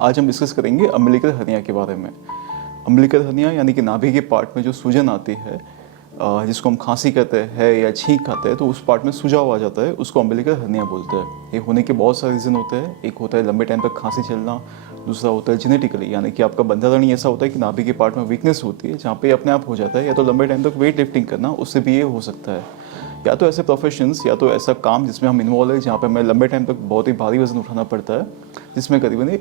आज हम डिस्कस करेंगे अम्बिलिकल हर्निया के बारे में। अम्बिलिकल हर्निया यानी कि नाभि के पार्ट में जो सूजन आती है, जिसको हम खांसी कहते हैं या छींक खाते हैं, तो उस पार्ट में सुझाव आ जाता है, उसको अम्बिलिकल हर्निया बोलते हैं। ये होने के बहुत सारे रीज़न होते हैं। एक होता है लंबे टाइम तक खांसी चलना, दूसरा होता है जेनेटिकली, यानी कि आपका बंधारण ही ऐसा होता है कि नाभि के पार्ट में वीकनेस होती है जहाँ पे अपने आप हो जाता है, या तो लंबे टाइम तक वेट लिफ्टिंग करना, उससे भी ये हो सकता है, या तो ऐसे प्रोफेशंस या तो ऐसा काम जिसमें हम इन्वॉल्व है जहाँ पे हमें लंबे टाइम तक बहुत ही भारी वजन उठाना पड़ता है, जिसमें करीबन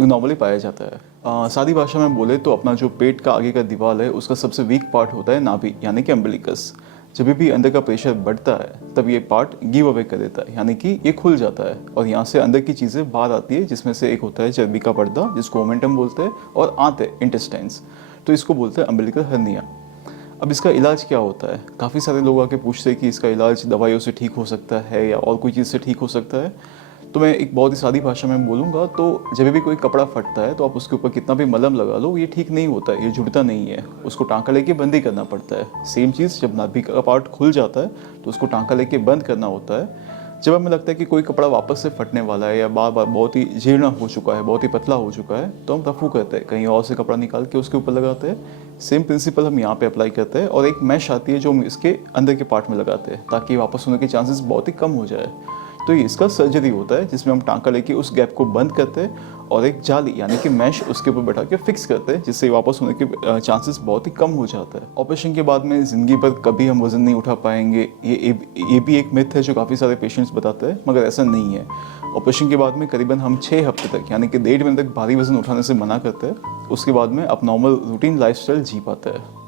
नॉर्मली पाया जाता है। सादी भाषा में बोले तो अपना जो पेट का आगे का दीवार है उसका सबसे वीक पार्ट होता है नाभि यानी कि अम्बिलिकस। जब भी अंदर का प्रेशर बढ़ता है तब ये पार्ट गिव अवे कर देता है, यानी कि ये खुल जाता है और यहाँ से अंदर की चीज़ें बाहर आती है, जिसमें से एक होता है चर्बी का पर्दा जिसको ओमेंटम बोलते हैं, और आंत इंटेस्टाइन्स, तो इसको बोलते हैं अम्बिलिकल हर्निया। अब इसका इलाज क्या होता है? काफ़ी सारे लोग आके पूछते हैं कि इसका इलाज दवाइयों से ठीक हो सकता है या और कोई चीज़ से ठीक हो सकता है। तो मैं एक बहुत ही सादी भाषा में बोलूँगा तो जब भी कोई कपड़ा फटता है तो आप उसके ऊपर कितना भी मलहम लगा लो, ये ठीक नहीं होता है, ये जुड़ता नहीं है, उसको टाँका लेके बंद ही करना पड़ता है। सेम चीज़ जब नाभि का पार्ट खुल जाता है तो उसको टाँका लेके बंद करना होता है। जब हमें लगता है कि कोई कपड़ा वापस से फटने वाला है या बार बार बहुत ही जीर्ण हो चुका है, बहुत ही पतला हो चुका है, तो हम रफू करते हैं, कहीं और से कपड़ा निकाल के उसके ऊपर लगाते हैं। सेम प्रिंसिपल हम यहाँ पे अप्लाई करते हैं और एक मैश आती है जो हम इसके अंदर के पार्ट में लगाते हैं ताकि वापस होने के चांसेस बहुत ही कम हो जाए। तो ये इसका सर्जरी होता है जिसमें हम टाँका लेके उस गैप को बंद करते हैं और एक जाली यानी कि मैश उसके ऊपर बैठा के फिक्स करते हैं, जिससे वापस होने के चांसेस बहुत ही कम हो जाता है। ऑपरेशन के बाद में ज़िंदगी भर कभी हम वज़न नहीं उठा पाएंगे, ये भी एक मिथ है जो काफ़ी सारे पेशेंट्स बताते हैं, मगर ऐसा नहीं है। ऑपरेशन के बाद में करीबन हम 6 हफ्ते तक यानी कि 1.5 महीने तक भारी वज़न उठाने से मना करते हैं। उसके बाद में आप नॉर्मल रूटीन लाइफस्टाइल जी पाते हैं।